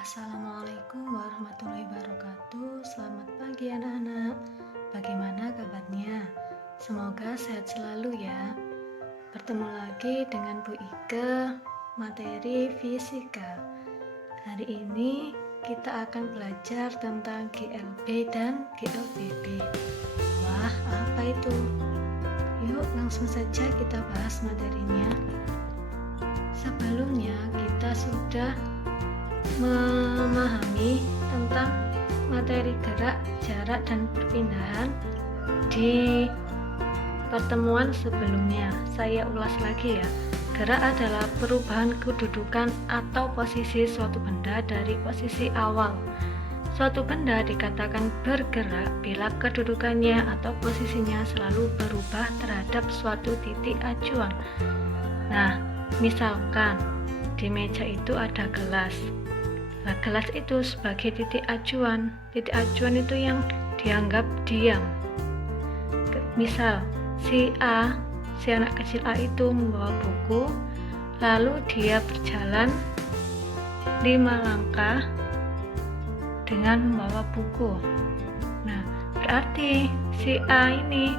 Assalamualaikum warahmatullahi wabarakatuh. Selamat pagi anak-anak. Bagaimana kabarnya? Semoga sehat selalu ya. Bertemu lagi dengan Bu Ike, materi fisika. Hari ini kita akan belajar tentang GLB dan GLBB. Wah, apa itu? Yuk langsung saja kita bahas materinya. Sebelumnya kita sudah memahami tentang materi gerak, jarak, dan perpindahan di pertemuan sebelumnya. Saya ulas lagi ya. Gerak adalah perubahan kedudukan atau posisi suatu benda dari posisi awal. Suatu benda dikatakan bergerak bila kedudukannya atau posisinya selalu berubah terhadap suatu titik acuan. Nah, misalkan di meja itu ada gelas. Nah, gelas itu sebagai titik acuan. Titik acuan itu yang dianggap diam. Misal, si anak kecil A itu membawa buku, lalu dia berjalan 5 langkah dengan membawa buku. Nah, berarti si A ini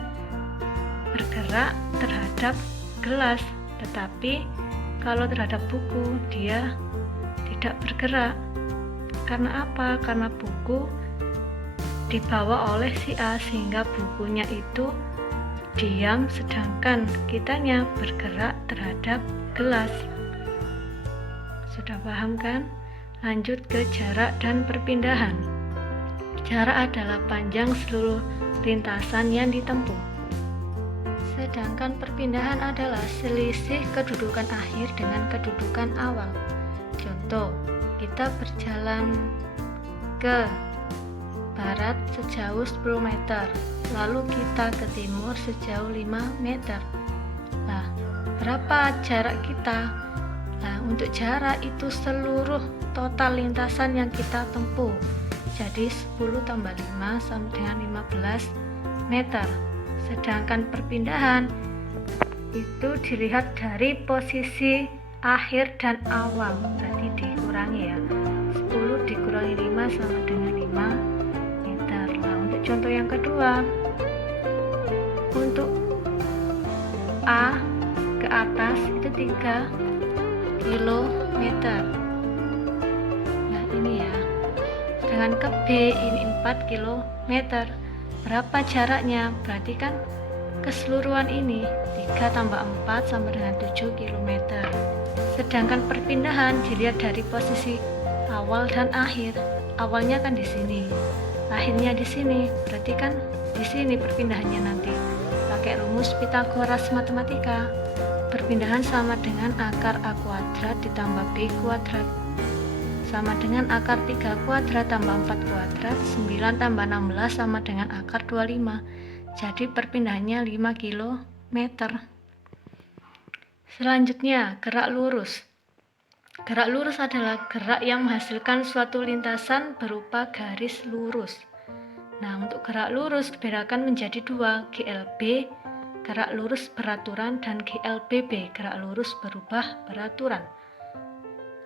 bergerak terhadap gelas, tetapi kalau terhadap buku dia tidak bergerak. Karena apa? Karena buku dibawa oleh si A sehingga bukunya itu diam, sedangkan kitanya bergerak terhadap gelas. Sudah paham kan? Lanjut ke jarak dan perpindahan. Jarak adalah panjang seluruh lintasan yang ditempuh. Sedangkan perpindahan adalah selisih kedudukan akhir dengan kedudukan awal. Contoh, kita berjalan ke barat sejauh 10 meter, lalu kita ke timur sejauh 5 meter. Nah, berapa jarak kita? Nah, untuk jarak itu seluruh total lintasan yang kita tempuh. Jadi 10 tambah 5 sama dengan 15 meter. Sedangkan perpindahan itu dilihat dari posisi akhir dan awal, berarti dikurangi ya. 10 dikurangi 5 sama dengan 5 meter. Nah, untuk contoh yang kedua, untuk A ke atas itu 3 kilometer. Nah, ini ya. Sedangkan ke B ini 4 kilometer. Berapa jaraknya? Berarti kan keseluruhan ini 3 tambah 4 sama dengan 7 kilometer. Sedangkan perpindahan dilihat dari posisi awal dan akhir. Awalnya kan di sini, akhirnya di sini. Berarti kan di sini perpindahannya nanti. Pakai rumus Pythagoras matematika. Perpindahan sama dengan akar A kuadrat ditambah B kuadrat sama dengan akar 3 kuadrat tambah 4 kuadrat. 9 tambah 16 sama dengan akar 25. Jadi perpindahannya 5 kilometer. Selanjutnya, gerak lurus. Gerak lurus adalah gerak yang menghasilkan suatu lintasan berupa garis lurus. Nah, untuk gerak lurus dibedakan menjadi 2, GLB, gerak lurus beraturan, dan GLBB, gerak lurus berubah beraturan.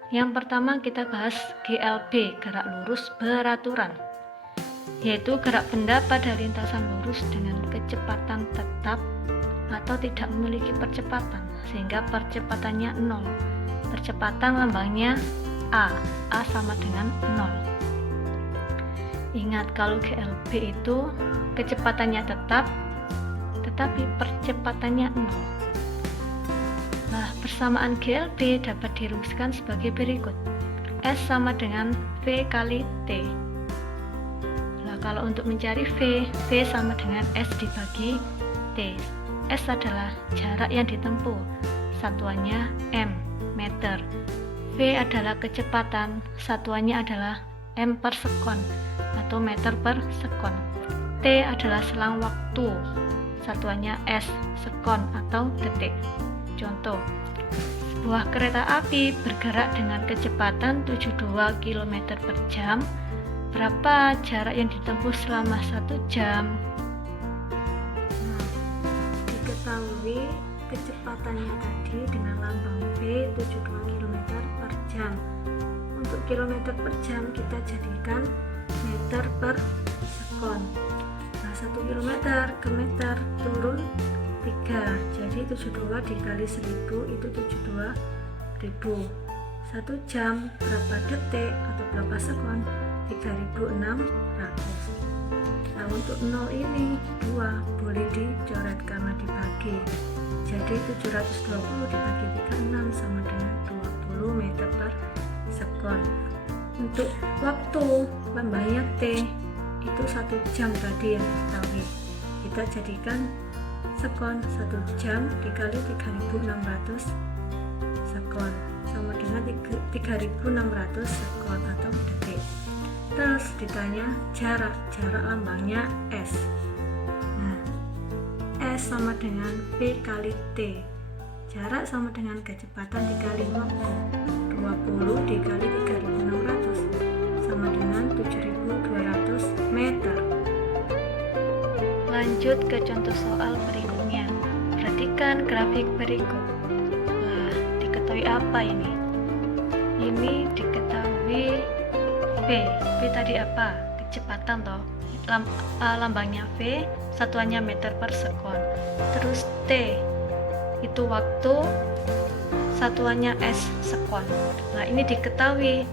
Yang pertama kita bahas GLB, gerak lurus beraturan, yaitu gerak benda pada lintasan lurus dengan kecepatan tetap atau tidak memiliki percepatan, sehingga percepatannya 0. Percepatan lambangnya A sama dengan 0. Ingat, kalau GLB itu kecepatannya tetap, tetapi percepatannya 0. Nah, persamaan GLB dapat dirumuskan sebagai berikut. S sama dengan V kali T. Nah, kalau untuk mencari V sama dengan S dibagi T. S adalah jarak yang ditempuh, satuannya M, meter. V adalah kecepatan, satuannya adalah M per sekon atau meter per sekon. T adalah selang waktu, satuannya S, sekon atau detik. Contoh, sebuah kereta api bergerak dengan kecepatan 72 km per jam. Berapa jarak yang ditempuh selama 1 jam? Diketahui kecepatannya tadi dengan lambang V 72 km per jam. Untuk km per jam kita jadikan meter per sekon. Nah, 1 km ke meter turun 3, jadi 72 dikali 1000 itu 72.000. 1 jam berapa detik atau berapa sekon? 3600. Nah, untuk 0 ini 2 boleh dicoret karena dibagi, jadi 720 dibagi 36 sama dengan 20 meter per sekon. Untuk waktu lambangnya T itu 1 jam tadi yang diketahui, kita jadikan sekon. 1 jam dikali 3600 sekon sama dengan 3600 sekon atau detik. Terus ditanya jarak lambangnya S. Nah, S sama dengan V kali T. Jarak sama dengan kecepatan dikali waktu. 20 dikali 3600 sama dengan 7200 meter. Lanjut ke contoh soal berikutnya. Perhatikan grafik berikut. Wah, diketahui apa ini? Ini diketahui V. V tadi apa? Kecepatan toh. Lambangnya V, satuannya meter per sekon. Terus T itu waktu, satuannya S sekon. Nah, ini diketahui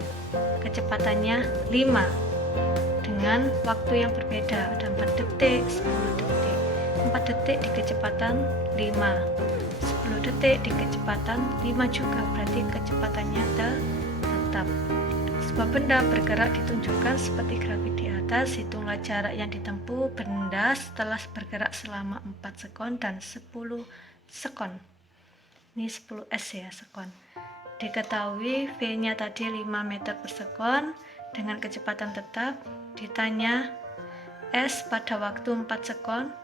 kecepatannya 5 dengan waktu yang berbeda, ada 4 detik, 10 detik. 4 detik di kecepatan 5, 10 detik di kecepatan 5 juga, berarti kecepatannya tetap. Sebuah benda bergerak ditunjukkan seperti grafik di atas. Hitunglah jarak yang ditempuh benda setelah bergerak selama 4 sekon dan 10 sekon. Ini 10 S ya, sekon. Diketahui V-nya tadi 5 meter per sekon dengan kecepatan tetap. Ditanya S pada waktu 4 sekon,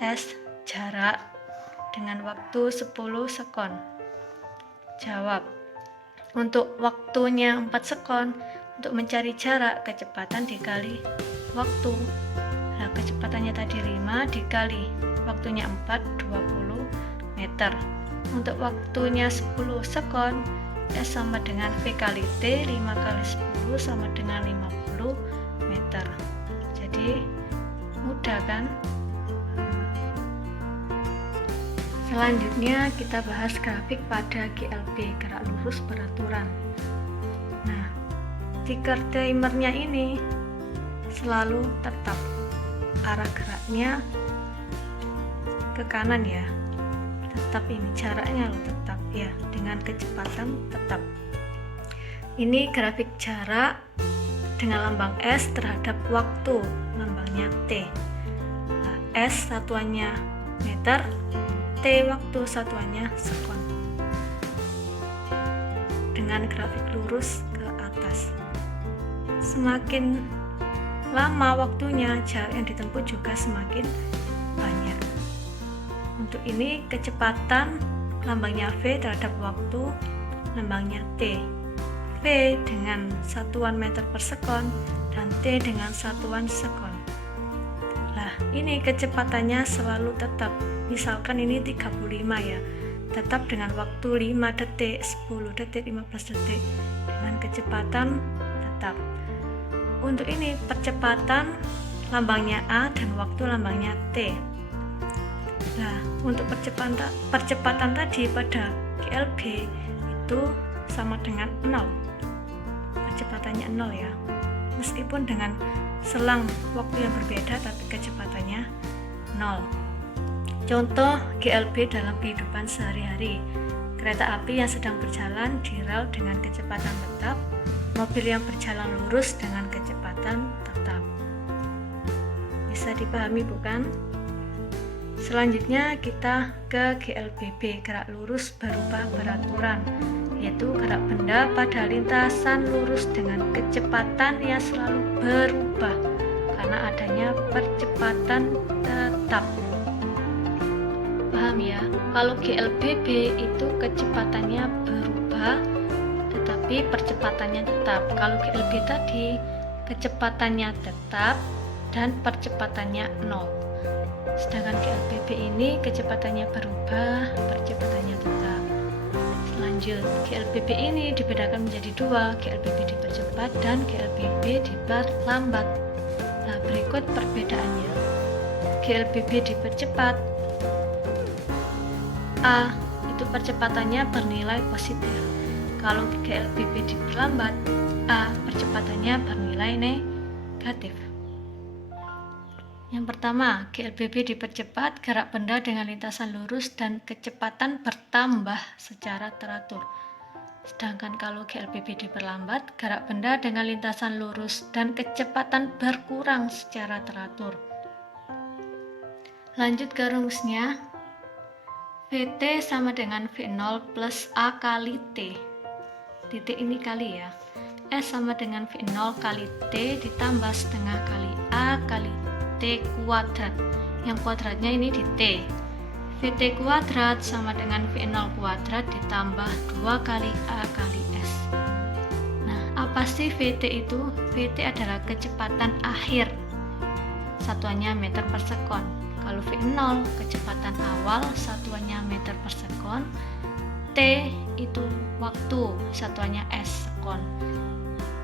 S jarak dengan waktu 10 sekon. Jawab. Untuk waktunya 4 sekon, untuk mencari jarak, kecepatan dikali waktu. Nah, kecepatannya tadi 5 dikali waktunya 4, 20 meter. Untuk waktunya 10 sekon, S sama dengan V kali T, 5 kali 10 sama dengan 50 meter. Jadi mudah kan? Selanjutnya kita bahas grafik pada GLB, gerak lurus beraturan. Nah, stiker timernya ini selalu tetap, arah geraknya ke kanan ya, tetap. Ini jaraknya loh tetap ya, dengan kecepatan tetap. Ini grafik jarak dengan lambang S terhadap waktu, lambangnya T. Nah, S satuannya meter, T waktu satuannya sekon. Dengan grafik lurus ke atas. Semakin lama waktunya, jarak yang ditempuh juga semakin banyak. Untuk ini kecepatan lambangnya V terhadap waktu, lambangnya T. V dengan satuan meter per sekon dan T dengan satuan sekon. Nah, ini kecepatannya selalu tetap. Misalkan ini 35 ya, tetap dengan waktu 5 detik, 10 detik, 15 detik dengan kecepatan tetap. Untuk ini percepatan lambangnya A dan waktu lambangnya T. Nah, untuk percepatan tadi pada GLB itu sama dengan 0. Kecepatannya 0 ya. Meskipun dengan selang waktu yang berbeda tapi kecepatannya 0. Contoh GLB dalam kehidupan sehari-hari. Kereta api yang sedang berjalan di rel dengan kecepatan tetap, mobil yang berjalan lurus dengan kecepatan tetap. Bisa dipahami bukan? Selanjutnya kita ke GLBB, gerak lurus berubah beraturan, yaitu gerak benda pada lintasan lurus dengan kecepatan yang selalu berubah karena adanya percepatan tetap. Paham ya? Kalau GLBB itu kecepatannya berubah tetapi percepatannya tetap. Kalau GLB tadi kecepatannya tetap dan percepatannya 0. Sedangkan GLBB ini kecepatannya berubah, percepatannya tetap. Lanjut, GLBB ini dibedakan menjadi 2, GLBB dipercepat dan GLBB diperlambat. Nah, berikut perbedaannya. GLBB dipercepat, A itu percepatannya bernilai positif. Kalau GLBB diperlambat, A percepatannya bernilai negatif. Yang pertama, GLBB dipercepat, gerak benda dengan lintasan lurus dan kecepatan bertambah secara teratur. Sedangkan kalau GLBB diperlambat, gerak benda dengan lintasan lurus dan kecepatan berkurang secara teratur. Lanjut ke rumusnya. VT sama dengan V0 plus A kali T. Titik ini kali ya. S sama dengan V0 kali T ditambah setengah kali A kali T kuadrat. Yang kuadratnya ini di T. VT kuadrat sama dengan V0 kuadrat ditambah 2 kali A kali S. Nah, apa sih VT itu? VT adalah kecepatan akhir. Satuannya meter per sekon. Kalau V0 kecepatan awal, satuannya meter per sekon. T itu waktu, satuannya S sekon.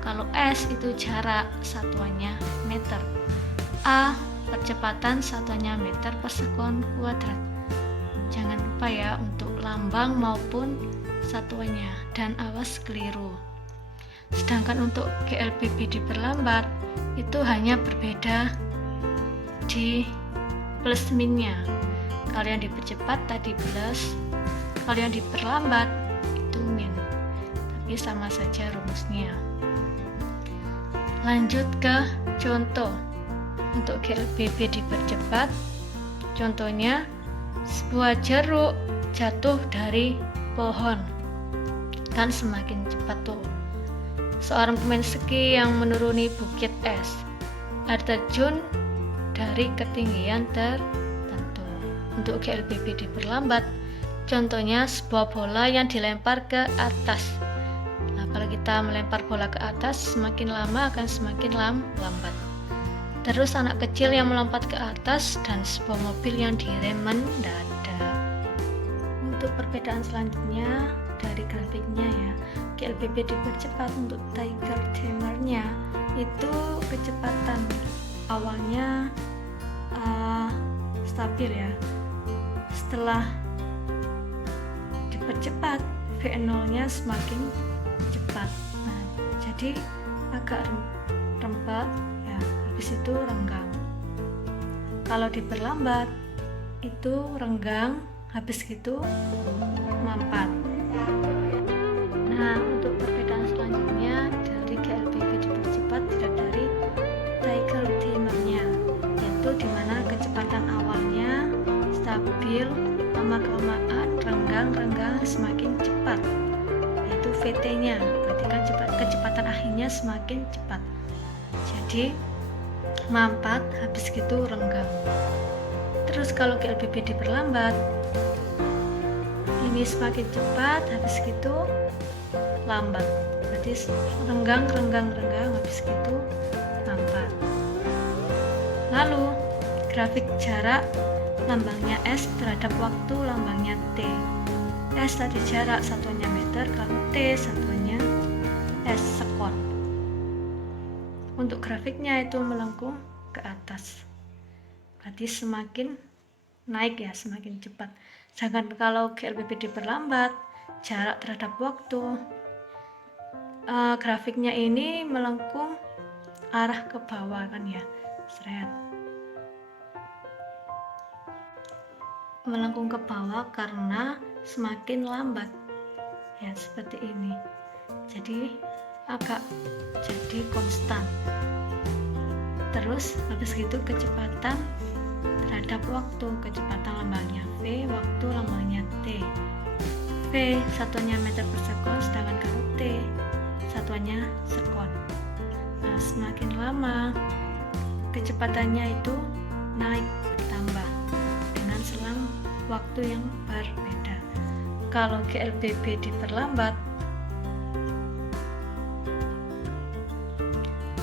Kalau S itu jarak, satuannya meter. A percepatan, satuannya meter per sekon kuadrat. Jangan lupa ya untuk lambang maupun satuannya, dan awas keliru. Sedangkan untuk GLBB diperlambat itu hanya berbeda di plus minnya. Kalau yang dipercepat tadi plus, kalau yang diperlambat itu min, tapi sama saja rumusnya. Lanjut ke contoh. Untuk GLBB dipercepat, contohnya sebuah jeruk jatuh dari pohon, kan semakin cepat tuh. Seorang pemain ski yang menuruni bukit es, air terjun dari ketinggian tertentu. Untuk GLBB diperlambat, contohnya sebuah bola yang dilempar ke atas. Nah, kalau kita melempar bola ke atas, semakin lama akan semakin lambat. Terus anak kecil yang melompat ke atas dan sebuah mobil yang direm mendadak. Untuk perbedaan selanjutnya dari grafiknya ya, GLBB dipercepat. Untuk Tiger Tamernya itu kecepatan awalnya stabil ya. Setelah dipercepat, V0-nya semakin cepat. Nah, jadi agak rembat ya, habis itu renggang. Kalau diperlambat itu renggang, habis gitu mampat. Nah, untuk perbedaan selanjutnya dari GLBB dipercepat tidak dari Tiger Tamernya, yaitu dimana kecepatan awalnya stabil, lama-kelamaan renggang semakin cepat, yaitu VT-nya, berarti kan kecepatan akhirnya semakin cepat. Jadi mampat, habis gitu renggang. Terus kalau GLBB diperlambat, ini semakin cepat, habis gitu lambat, berarti renggang, habis gitu mampat. Lalu grafik jarak, lambangnya S terhadap waktu, lambangnya T. S tadi jarak, satuannya meter, kalau T satuannya S sekon. Untuk grafiknya itu melengkung ke atas, berarti semakin naik ya, semakin cepat. Sedangkan kalau GLBB diperlambat, jarak terhadap waktu, grafiknya ini melengkung arah ke bawah kan ya, seret. Melengkung ke bawah karena semakin lambat ya, seperti ini. Jadi agak jadi konstan. Terus habis gitu kecepatan terhadap waktu, kecepatan lambangnya V, waktu lambangnya T. V satuannya meter per sekon, sedangkan kalau T satuannya sekon. Nah, semakin lama kecepatannya itu naik, bertambah dengan selang waktu yang berbeda. Kalau GLBB diperlambat,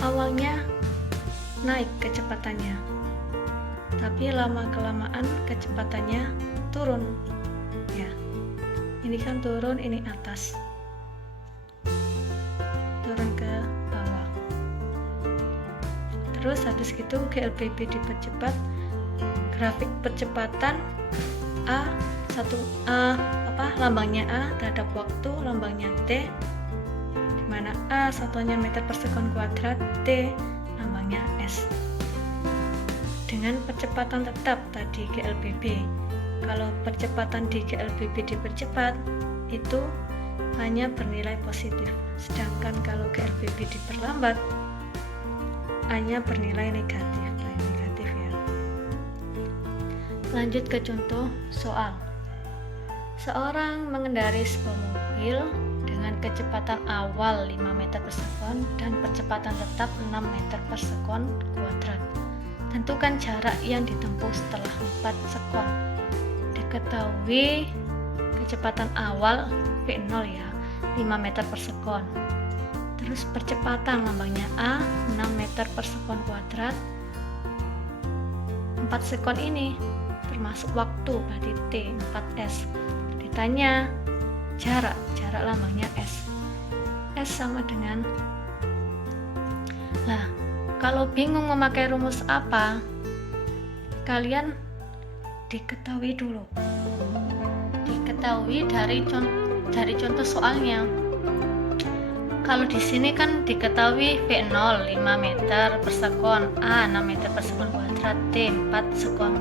awalnya naik kecepatannya, tapi lama-kelamaan kecepatannya turun ya. Ini kan turun, ini atas, turun ke bawah. Terus habis gitu GLBB dipercepat, grafik percepatan lambangnya A terhadap waktu, lambangnya T, di mana A satuannya meter per sekon kuadrat, T lambangnya S. Dengan percepatan tetap tadi GLBB. Kalau percepatan di GLBB dipercepat itu hanya bernilai positif, sedangkan kalau GLBB diperlambat hanya bernilai negatif. Ya. Lanjut ke contoh soal. Seorang mengendarai sebuah mobil dengan kecepatan awal 5 meter per sekon dan percepatan tetap 6 meter per sekon kuadrat. Tentukan jarak yang ditempuh setelah 4 sekon. Diketahui kecepatan awal V0 ya, 5 meter per sekon. Terus percepatan lambangnya A, 6 meter per sekon kuadrat. 4 sekon ini termasuk waktu, berarti T, 4S. Ditanya jarak lambangnya S. S sama dengan, kalau bingung memakai rumus apa, kalian diketahui dulu. Diketahui dari contoh soalnya. Kalau di sini kan diketahui V0 5 meter per sekon, A 6 meter per sekon kuadrat, T 4 sekon.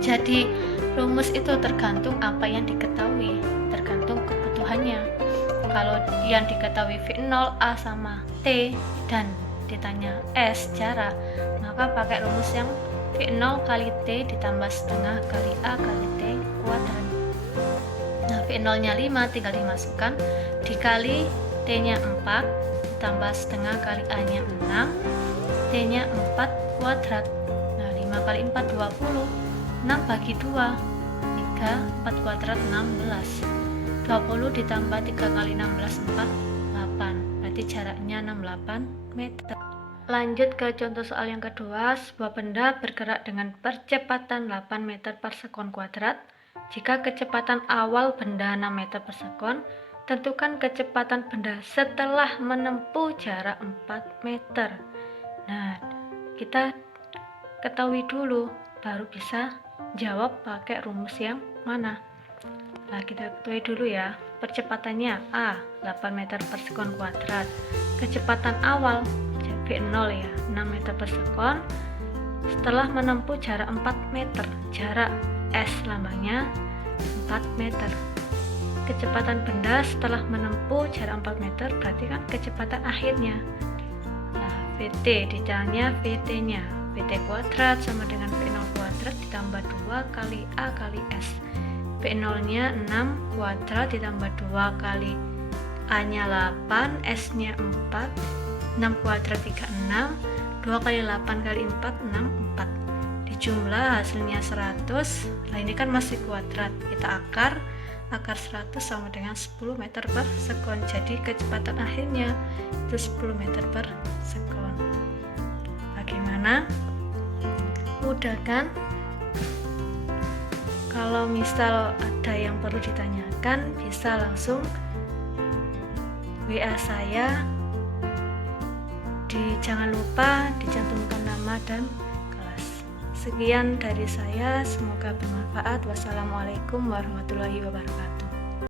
Jadi rumus itu tergantung apa yang diketahui, tergantung kebutuhannya. Kalau yang diketahui V0 A sama T dan ditanya S jarak, maka pakai rumus yang V0 kali T ditambah setengah kali A kali T kuadrat. Nah, V0 nya 5 tinggal dimasukkan, dikali T nya 4 ditambah setengah kali A nya 6, T nya 4 kuadrat. Nah, 5 kali 4 20, 6 bagi 2 3, 4 kuadrat 16, 20 ditambah 3 kali 16 4, 8, berarti jaraknya 68 meter. Lanjut ke contoh soal yang kedua. Sebuah benda bergerak dengan percepatan 8 meter per sekon kuadrat. Jika kecepatan awal benda 6 meter per sekon, tentukan kecepatan benda setelah menempuh jarak 4 meter. Nah, kita ketahui dulu baru bisa jawab pakai rumus yang mana. Nah, kita ketahui dulu ya. Percepatannya A 8 meter per sekon kuadrat. Kecepatan awal V0 ya, 6 meter per sekon setelah menempuh jarak 4 meter. Jarak S lambangnya 4 meter. Kecepatan benda setelah menempuh jarak 4 meter berarti kan kecepatan akhirnya. Nah, VT ditanya VT-nya. VT kuadrat sama dengan V0 kuadrat ditambah 2 kali A kali S. V0-nya 6 kuadrat ditambah 2 kali A-nya 8, S-nya 4, 6 kuadrat 36, 2 kali 8 kali 4, 6, 4. Dijumlah hasilnya 100. Nah, ini kan masih kuadrat. Kita akar 100 sama dengan 10 meter per sekon. Jadi kecepatan akhirnya itu 10 meter per sekon. Bagaimana? Mudah kan? Kalau misal ada yang perlu ditanyakan, bisa langsung WA saya. Jangan lupa dicantumkan nama dan kelas. Sekian dari saya, semoga bermanfaat. Wassalamualaikum warahmatullahi wabarakatuh.